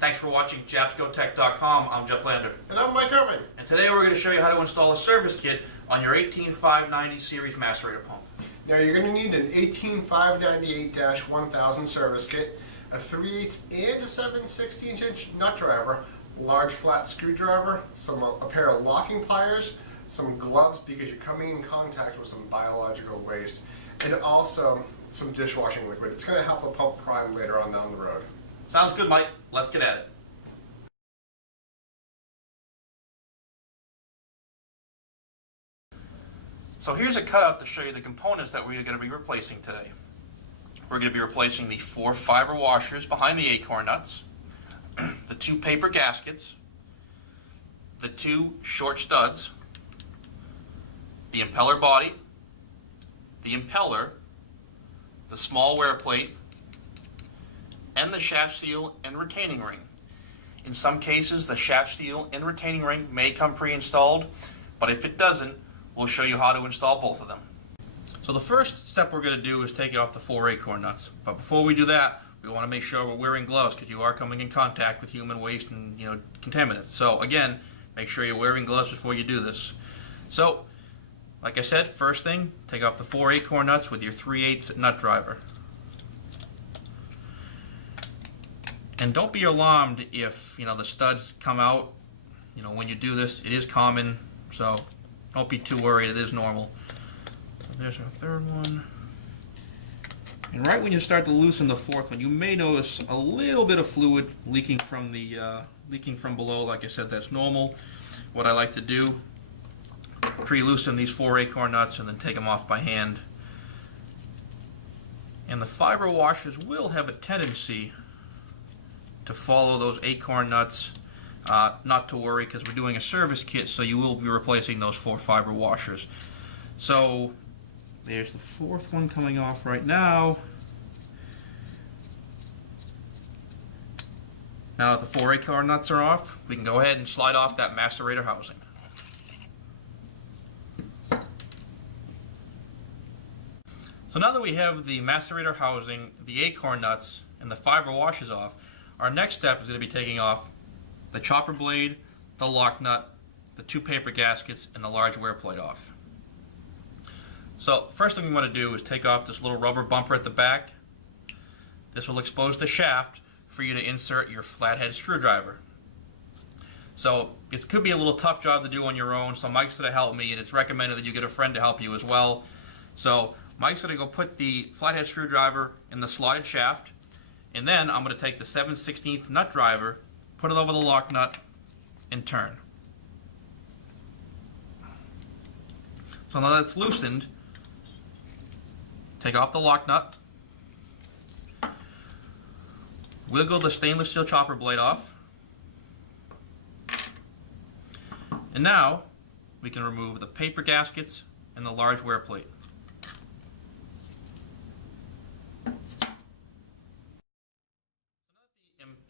Thanks for watching JabscoTech.com. I'm Jeff Lander. And I'm Mike Irvin. And today we're going to show you how to install a service kit on your 18590 series macerator pump. Now you're going to need an 18598-1000 service kit, a 3/8 and a 7/16" nut driver, large flat screwdriver, a pair of locking pliers, some gloves because you're coming in contact with some biological waste, and also some dishwashing liquid. It's going to help the pump prime later on down the road. Sounds good, Mike. Let's get at it. So here's a cutout to show you the components that we're going to be replacing today. We're going to be replacing the 4 fiber washers behind the acorn nuts, the 2 paper gaskets, the 2 short studs, the impeller body, the impeller, the small wear plate, and the shaft seal and retaining ring. In some cases, the shaft seal and retaining ring may come pre-installed, but if it doesn't, we'll show you how to install both of them. So the first step we're going to do is take off the 4 acorn nuts. But before we do that, we want to make sure we're wearing gloves because you are coming in contact with human waste and contaminants. So again, make sure you're wearing gloves before you do this. So, like I said, first thing, take off the 4 acorn nuts with your 3/8 nut driver. And don't be alarmed if the studs come out. When you do this, it is common, so don't be too worried. It is normal. So there's our third one. And right when you start to loosen the fourth one, you may notice a little bit of fluid leaking from below. Like I said, that's normal. What I like to do, pre-loosen these 4 acorn nuts and then take them off by hand. And the fiber washers will have a tendency to follow those acorn nuts. Not to worry because we're doing a service kit, so you will be replacing those 4 fiber washers. So there's the 4th one coming off right now. Now that the 4 acorn nuts are off, we can go ahead and slide off that macerator housing. So now that we have the macerator housing, the acorn nuts, and the fiber washers off, our next step is going to be taking off the chopper blade, the lock nut, the 2 paper gaskets, and the large wear plate off. So first thing we want to do is take off this little rubber bumper at the back. This will expose the shaft for you to insert your flathead screwdriver. So it could be a little tough job to do on your own, so Mike's going to help me, and it's recommended that you get a friend to help you as well. So Mike's going to go put the flathead screwdriver in the slotted shaft, and then I'm going to take the 7/16 nut driver, put it over the lock nut, and turn. So now that's loosened, take off the lock nut, wiggle the stainless steel chopper blade off, and now we can remove the paper gaskets and the large wear plate.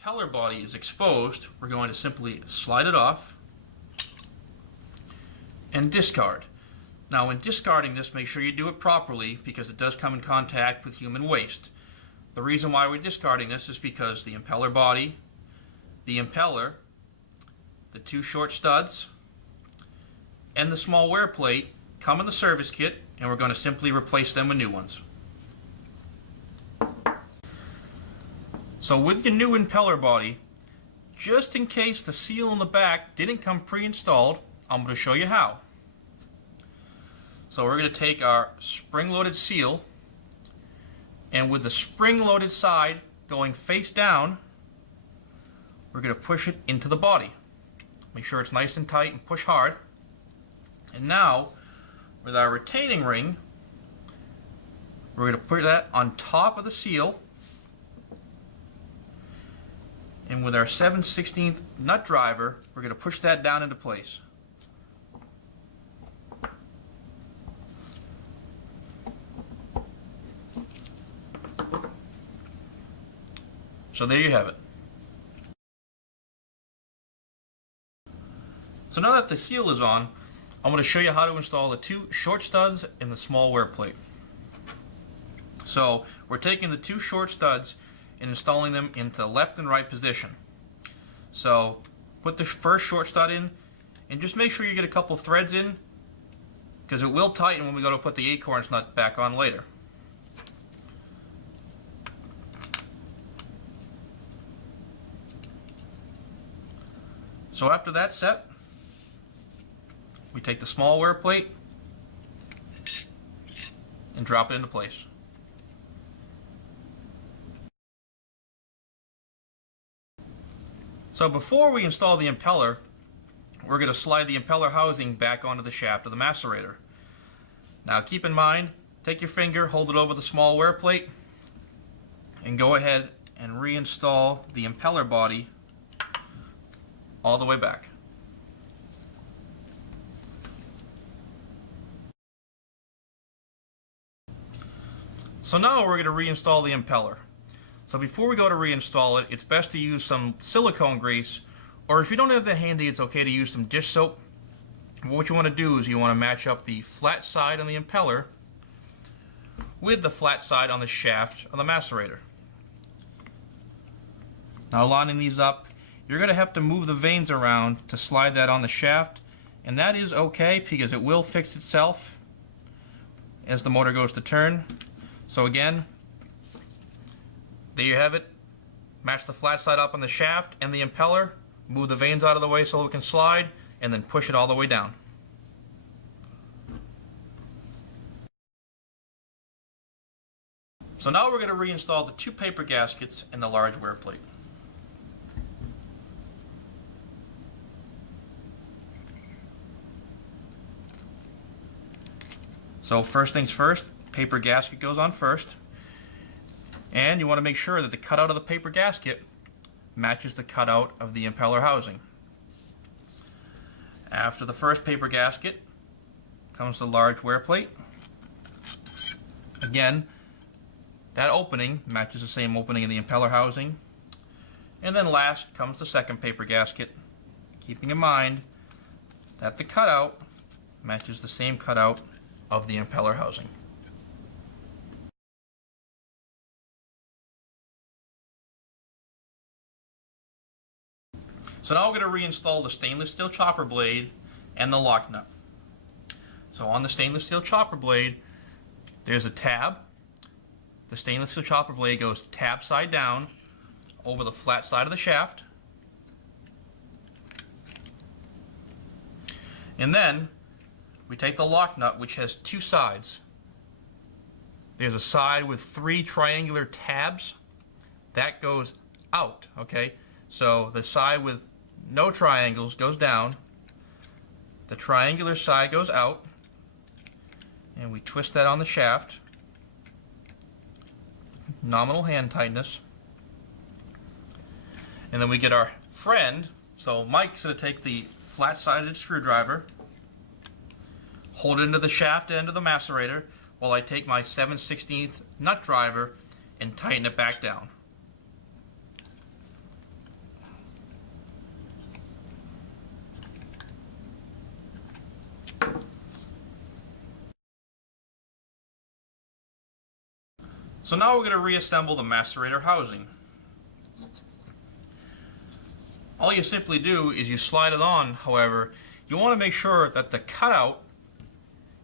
Impeller body is exposed, we're going to simply slide it off and discard. Now when discarding this, make sure you do it properly because it does come in contact with human waste. The reason why we're discarding this is because the impeller body, the impeller, the 2 short studs, and the small wear plate come in the service kit, and we're going to simply replace them with new ones. So with your new impeller body, just in case the seal in the back didn't come pre-installed, I'm going to show you how. So we're going to take our spring-loaded seal, and with the spring-loaded side going face down, we're going to push it into the body. Make sure it's nice and tight and push hard. And now, with our retaining ring, we're going to put that on top of the seal. And with our 7/16 nut driver, we're going to push that down into place. So there you have it. So now that the seal is on, I'm going to show you how to install the 2 short studs and the small wear plate. So we're taking the 2 short studs and installing them into the left and right position. So put the first short stud in and just make sure you get a couple threads in, because it will tighten when we go to put the acorns nut back on later. So after that's set, we take the small wear plate and drop it into place. So before we install the impeller, we're going to slide the impeller housing back onto the shaft of the macerator. Now keep in mind, take your finger, hold it over the small wear plate, and go ahead and reinstall the impeller body all the way back. So now we're going to reinstall the impeller. So before we go to reinstall it, it's best to use some silicone grease, or if you don't have that handy, it's okay to use some dish soap. But what you want to do is you want to match up the flat side on the impeller with the flat side on the shaft of the macerator. Now lining these up, you're going to have to move the vanes around to slide that on the shaft, and that is okay because it will fix itself as the motor goes to turn. So again, there you have it. Match the flat side up on the shaft and the impeller, move the vanes out of the way so it can slide, and then push it all the way down. So now we're going to reinstall the 2 paper gaskets and the large wear plate. So first things first, paper gasket goes on first, and you want to make sure that the cutout of the paper gasket matches the cutout of the impeller housing. After the first paper gasket comes the large wear plate. Again, that opening matches the same opening in the impeller housing. And then last comes the second paper gasket, keeping in mind that the cutout matches the same cutout of the impeller housing. So now we're going to reinstall the stainless steel chopper blade and the lock nut. So on the stainless steel chopper blade, there's a tab. The stainless steel chopper blade goes tab side down over the flat side of the shaft. And then we take the lock nut, which has 2 sides. There's a side with 3 triangular tabs. That goes out, okay? So the side with no triangles goes down. The triangular side goes out. And we twist that on the shaft. Nominal hand tightness. And then we get our friend. So Mike's going to take the flat-sided screwdriver, hold it into the shaft end of the macerator, while I take my 7/16 nut driver and tighten it back down. So now we're going to reassemble the macerator housing. All you simply do is you slide it on. However, you want to make sure that the cutout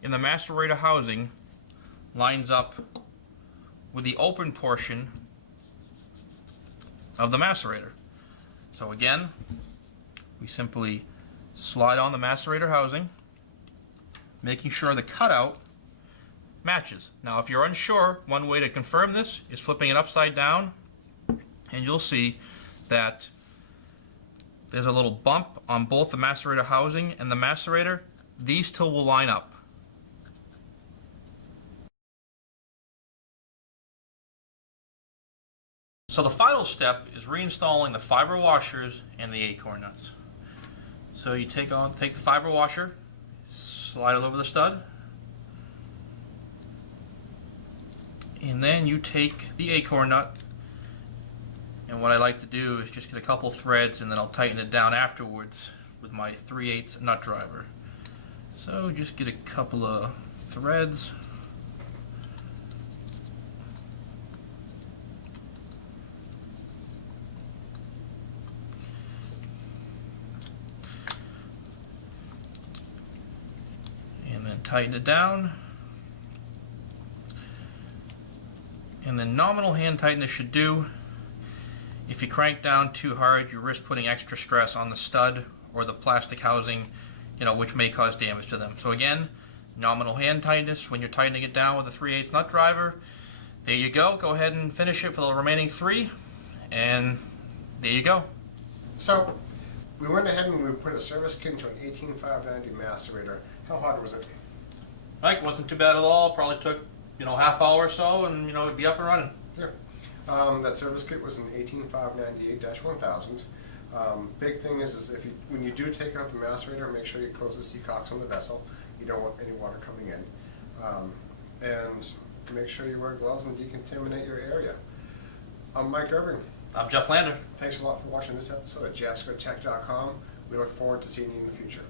in the macerator housing lines up with the open portion of the macerator. So again, we simply slide on the macerator housing, making sure the cutout matches. Now if you're unsure, one way to confirm this is flipping it upside down, and you'll see that there's a little bump on both the macerator housing and the macerator. These two will line up. So the final step is reinstalling the fiber washers and the acorn nuts. So you take the fiber washer, slide it over the stud, and then you take the acorn nut, and what I like to do is just get a couple threads and then I'll tighten it down afterwards with my 3/8 nut driver. So just get a couple of threads. tighten it down. And the nominal hand tightness should do. If you crank down too hard, you risk putting extra stress on the stud or the plastic housing, which may cause damage to them. So again, nominal hand tightness when you're tightening it down with a 3/8 nut driver. There you go. Go ahead and finish it for the remaining 3, and there you go. So we went ahead and we put a service kit into an 18590 Macerator. How hard was it? Mike, wasn't too bad at all. Probably took half hour or so, and it'd be up and running. Yeah. That service kit was an 18598-1000. Big thing is if when you do take out the macerator, make sure you close the seacocks on the vessel. You don't want any water coming in. And make sure you wear gloves and decontaminate your area. I'm Mike Irving. I'm Jeff Lander. Thanks a lot for watching this episode at Jabsco.com. We look forward to seeing you in the future.